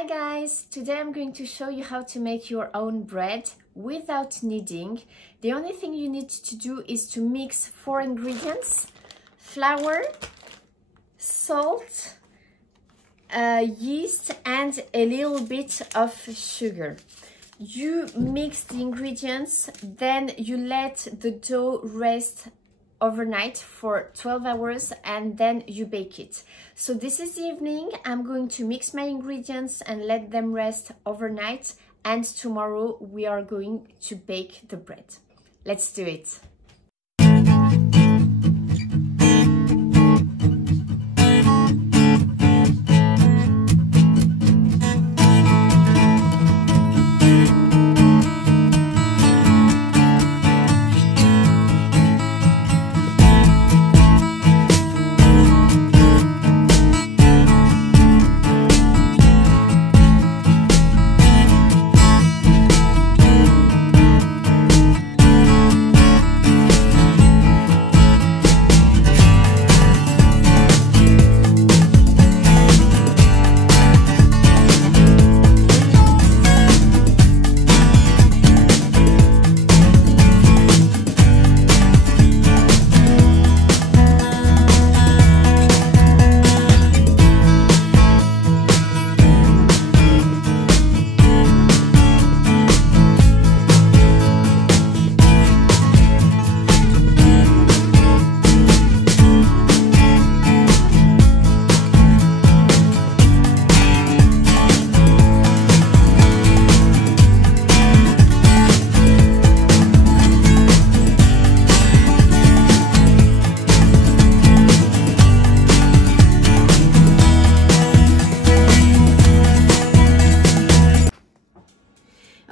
Hi guys! Today I'm going to show you how to make your own bread without kneading. The only thing you need to do is to mix 4 ingredients: flour, salt, yeast and a little bit of sugar. You mix the ingredients, then you let the dough rest overnight for 12 hours and then you bake it. So this is the evening. I'm going to mix my ingredients and let them rest overnight, and tomorrow we are going to bake the bread. Let's do it.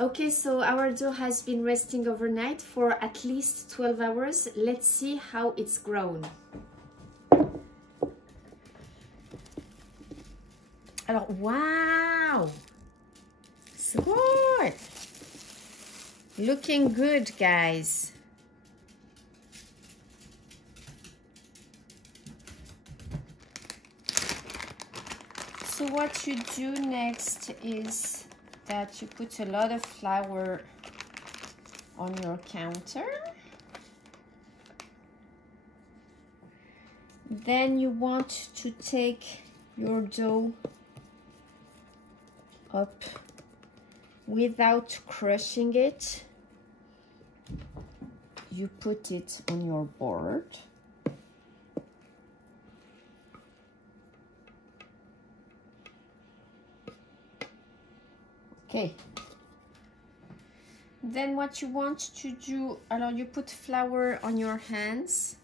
Okay, so our dough has been resting overnight for at least 12 hours. Let's see how it's grown. Alors, wow! So good! Looking good, guys. So what you do next is that you put a lot of flour on your counter. Then you want to take your dough up without crushing it. You put it on your board. Okay, then what you want to do, alors you put flour on your hands.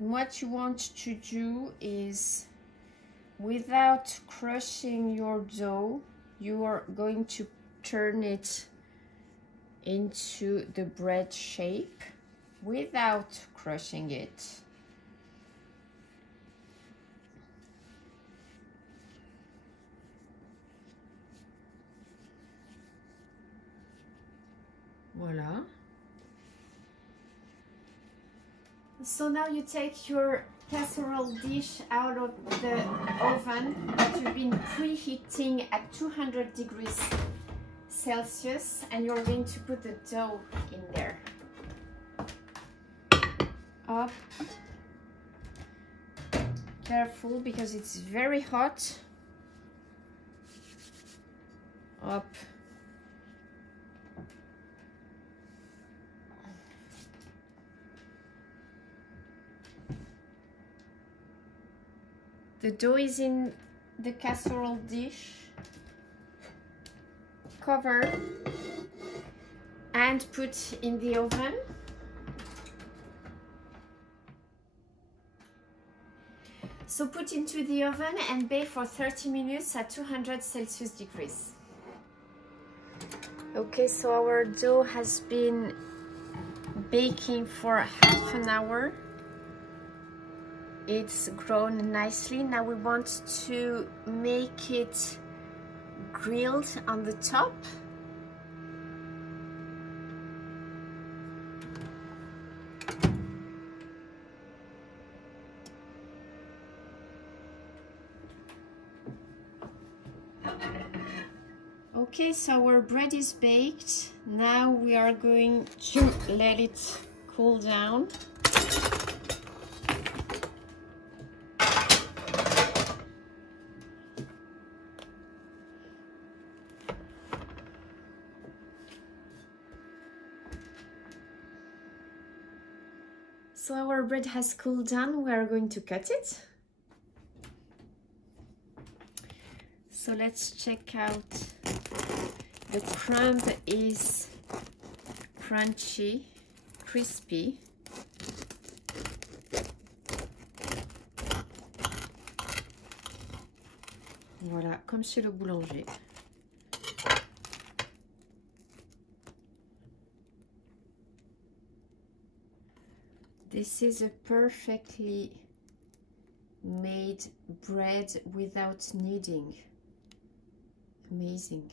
And what you want to do is, without crushing your dough, you are going to turn it into the bread shape without crushing it. Voila. So now you take your casserole dish out of the oven that you've been preheating at 200 degrees Celsius, and you're going to put the dough in there. Up. Careful because it's very hot. Up. The dough is in the casserole dish. Cover and put in the oven. So put into the oven and bake for 30 minutes at 200 Celsius degrees. Okay, so our dough has been baking for half an hour. It's grown nicely. Now we want to make it grilled on the top. Okay, so our bread is baked. Now we are going to let it cool down. So our bread has cooled down. We are going to cut it. So let's check out. The crumb is crunchy, crispy. Voilà, comme chez le boulanger. This is a perfectly made bread without kneading. Amazing.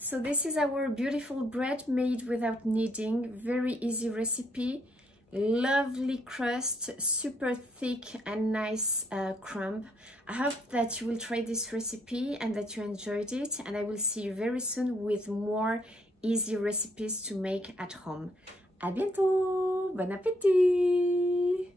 So this is our beautiful bread made without kneading. Very easy recipe. Lovely crust, super thick and nice crumb. I hope that you will try this recipe and that you enjoyed it, and I will see you very soon with more easy recipes to make at home. À bientôt! Bon appétit!